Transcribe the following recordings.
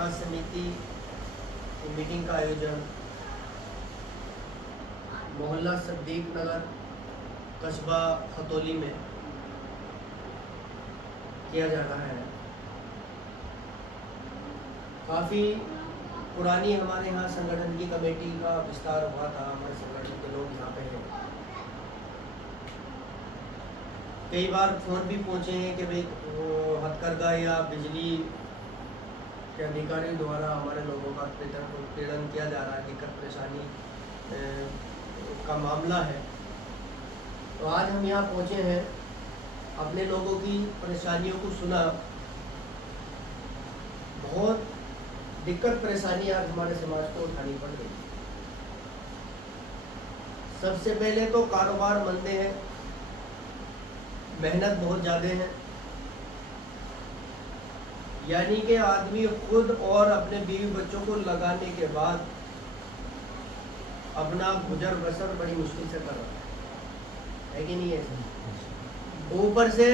विकास समिति की मीटिंग का आयोजन मोहल्ला सद्दीक नगर कस्बा खतौली में किया जा रहा है। काफ़ी पुरानी हमारे यहाँ संगठन की कमेटी का विस्तार हुआ था। हमारे संगठन के लोग यहाँ पे हैं। कई बार फ़ोन भी पहुँचे हैं कि भाई हथकरघा या बिजली के अधिकारियों द्वारा हमारे लोगों का उत्पीड़न किया जा रहा है, दिक्कत परेशानी का मामला है। तो आज हम यहाँ पहुँचे हैं, अपने लोगों की परेशानियों को सुना। बहुत दिक्कत परेशानी आज हमारे समाज को उठानी पड़ गई। सबसे पहले तो कारोबार मंदे हैं, मेहनत बहुत ज़्यादा है, यानी कि आदमी खुद और अपने बीवी बच्चों को लगाने के बाद अपना गुजर बसर बड़ी मुश्किल से कर रहा है कि नहीं है। ऊपर से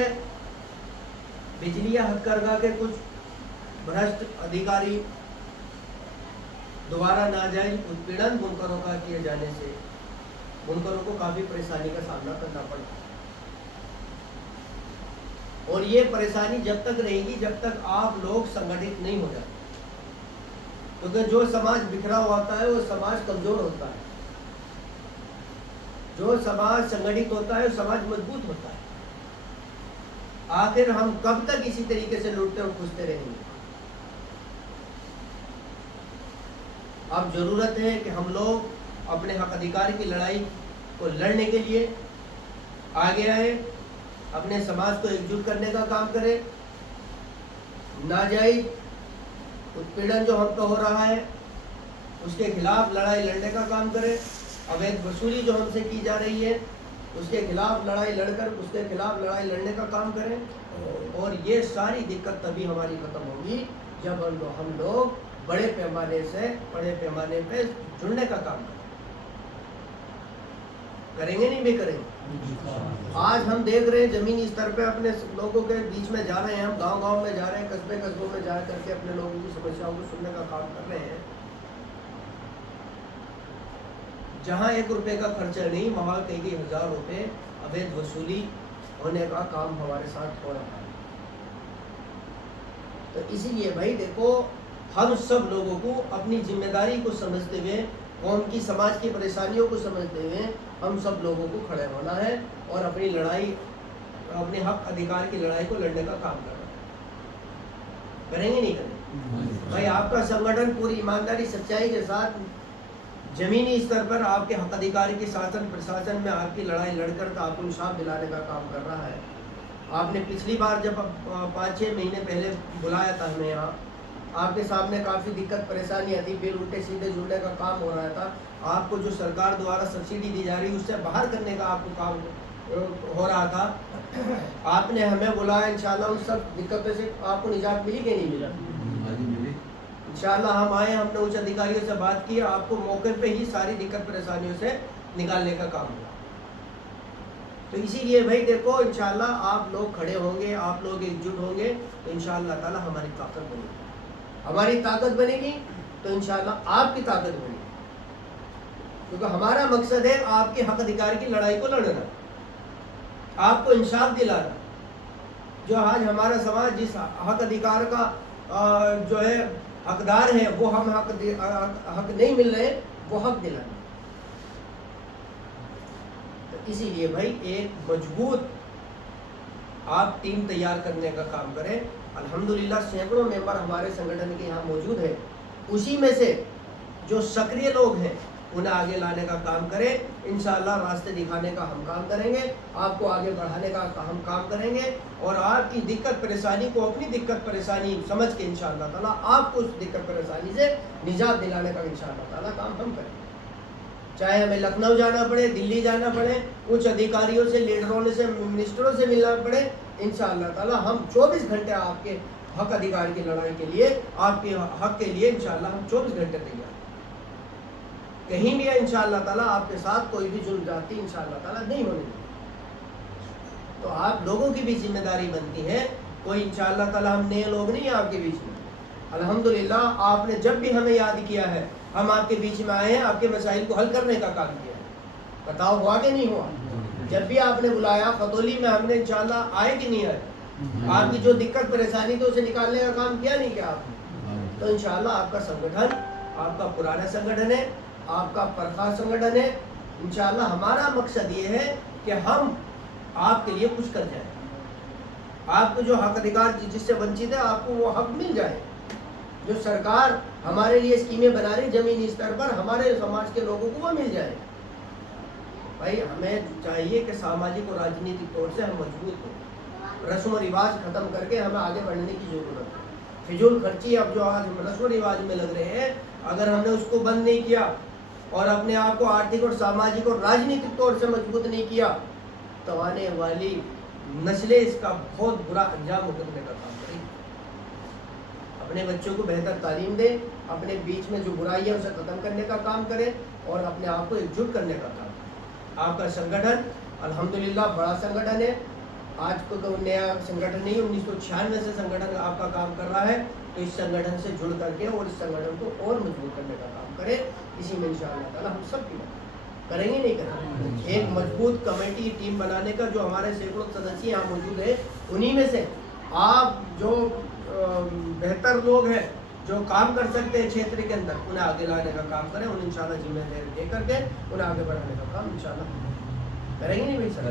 बिजली हथकरघा के कुछ भ्रष्ट अधिकारी द्वारा नाजायज उत्पीड़न बुनकरों का किए जाने से बुनकरों को काफ़ी परेशानी का सामना करना पड़ता है। और ये परेशानी जब तक रहेगी जब तक आप लोग संगठित नहीं हो जाते, क्योंकि जो समाज बिखरा हुआ होता है वो समाज कमजोर होता है, जो समाज संगठित होता है वो समाज मजबूत होता है। आखिर हम कब तक इसी तरीके से लूटते और खुजते रहेंगे? अब जरूरत है कि हम लोग अपने हक अधिकार की लड़ाई को लड़ने के लिए आगे आए, अपने समाज को एकजुट करने का काम करें। नाजायज उत्पीड़न जो हम पे हो रहा है उसके खिलाफ लड़ाई लड़ने का काम करें। अवैध वसूली जो हमसे की जा रही है उसके खिलाफ लड़ाई लड़कर उसके खिलाफ लड़ाई लड़ने का काम करें। और ये सारी दिक्कत तभी हमारी खत्म होगी जब हम लोग बड़े पैमाने पे जुड़ने का काम करेंगे। नहीं भी करेंगे। आज हम देख रहे हैं जमीनी स्तर पे अपने लोगों के बीच में जा रहे हैं, हम गांव-गांव में जा रहे हैं, कस्बों में जा करके अपने लोगों की समस्याओं को सुनने का काम कर रहे हैं। जहां 1 रुपए का खर्चा नहीं, वहां कई हजार रुपए अवैध वसूली होने का काम हमारे साथ हो रहा है। तो इसीलिए भाई देखो, हम सब लोगों को अपनी जिम्मेदारी को समझते हुए, कौम की समाज की परेशानियों को समझते हुए हम सब लोगों को खड़े होना है और अपनी लड़ाई, अपने हक अधिकार की लड़ाई को लड़ने का काम करना है। करेंगे नहीं करेंगे? भाई आपका संगठन पूरी ईमानदारी सच्चाई के साथ जमीनी स्तर पर आपके हक अधिकार की शासन प्रशासन में आपकी लड़ाई लड़कर तो आपको इंसाफ दिलाने का काम कर रहा है। आपने पिछली बार जब 5-6 महीने पहले बुलाया था हमें यहाँ, आपके सामने काफ़ी दिक्कत परेशानी आती, बिल उल्टे सीधे जुड़ने का काम हो रहा था। आपको जो सरकार द्वारा सब्सिडी दी जा रही है उससे बाहर करने का आपको काम हो रहा था। आपने हमें बुलाया, इंशाल्लाह उन सब दिक्कतों से आपको निजात मिली कि नहीं मिला? इंशाल्लाह हम आए, हमने उच्च अधिकारियों से बात की, आपको मौके पे ही सारी दिक्कत परेशानियों से निकालने का काम हुआ। तो इसीलिए भाई देखो, इंशाल्लाह आप लोग खड़े होंगे, आप लोग एकजुट होंगे तो इंशाल्लाह ताला हमारी ताकत बनेगी। हमारी ताकत बनेगी तो इंशाल्लाह आपकी ताकत बनेगी, क्योंकि हमारा मकसद है आपके हक अधिकार की लड़ाई को लड़ना, आपको इंसाफ दिलाना। जो आज हमारा समाज जिस हक अधिकार का जो है हकदार है, वो हम हक नहीं मिल रहे, वो हक दिलाना। तो इसीलिए भाई एक मजबूत आप टीम तैयार करने का काम करें। अल्हम्दुलिल्लाह सैकड़ों मेंबर हमारे संगठन के यहाँ मौजूद हैं। उसी में से जो सक्रिय लोग हैं उन्हें आगे लाने का काम करें। इंशाअल्लाह रास्ते दिखाने का हम काम करेंगे, आपको आगे बढ़ाने का हम काम करेंगे और आपकी दिक्कत परेशानी को अपनी दिक्कत परेशानी समझ के इंशाअल्लाह ताला आपको उस दिक्कत परेशानी से निजात दिलाने का इंशाअल्लाह ताला काम हम करेंगे। चाहे हमें लखनऊ जाना पड़े, दिल्ली जाना पड़े, उच्च अधिकारियों से, लीडरों से, मिनिस्टरों से मिलना पड़े, इंशाअल्लाह ताला हम 24 घंटे आपके हक अधिकार की लड़ाई के लिए, आपके हक के लिए इंशाअल्लाह हम 24 घंटे तैयार। कहीं भी है इंशाअल्लाह ताला आपके साथ कोई भी जुल्म जाती इंशाअल्लाह ताला नहीं होने देंगे। तो आप लोगों की भी जिम्मेदारी बनती है, कोई इंशाअल्लाह ताला हम नए लोग नहीं हैं आपके बीच में, अल्हम्दुलिल्लाह आपने जब भी हमें याद किया है हम आपके बीच में आए हैं, आपके मसाइल को हल करने का काम किया है। बताओ हुआ कि नहीं हुआ? जब भी आपने बुलाया खतौली में हमने इंशाल्लाह आए कि नहीं आए? आपकी जो दिक्कत परेशानी तो उसे निकालने का काम किया नहीं क्या आपने? तो इंशाल्लाह आपका संगठन, आपका पुराना संगठन है, आपका परखा संगठन है। इंशाल्लाह हमारा मकसद ये है कि हम आपके लिए कुछ कर जाए, आपको जो हक अधिकार जिससे वंचित है आपको वो हक मिल जाए। जो सरकार हमारे लिए स्कीमें बना रही जमीनी स्तर पर, हमारे समाज के लोगों को वो मिल जाए। भाई हमें चाहिए कि सामाजिक और राजनीतिक तौर से हम मजबूत हों। रस्म रिवाज खत्म करके हमें आगे बढ़ने की जरूरत है। फिजूल खर्ची अब जो आज रस्म रिवाज में लग रहे हैं, अगर हमने उसको बंद नहीं किया और अपने आप को आर्थिक और सामाजिक और राजनीतिक तौर से मजबूत नहीं किया तो आने वाली नस्लें इसका बहुत बुरा अंजाम भुगतने का काम करेंगी। अपने बच्चों को बेहतर तालीम दें, अपने बीच में जो बुराई है उसे खत्म करने का काम करें और अपने आप को एकजुट करने का काम करें। आपका संगठन अल्हम्दुलिल्लाह बड़ा संगठन है, आज को तो नया संगठन नहीं, 1996 से संगठन आपका काम कर रहा है। तो इस संगठन से जुड़ करके और इस संगठन को और मजबूत करने का काम करें। इसी में इंशाअल्लाह ताला हम सब की मदद करेंगे, नहीं करेंगे। एक मजबूत कमेटी टीम बनाने का, जो हमारे सैकड़ों सदस्य यहाँ मौजूद है, उन्हीं में से आप जो बेहतर लोग हैं जो काम कर सकते हैं क्षेत्र के अंदर, उन्हें आगे लाने का काम करें। उन्हें इंशाल्लाह जिम्मेदारी दे करके उन्हें आगे बढ़ाने का काम इंशाल्लाह करेंगे, नहीं भाई सर?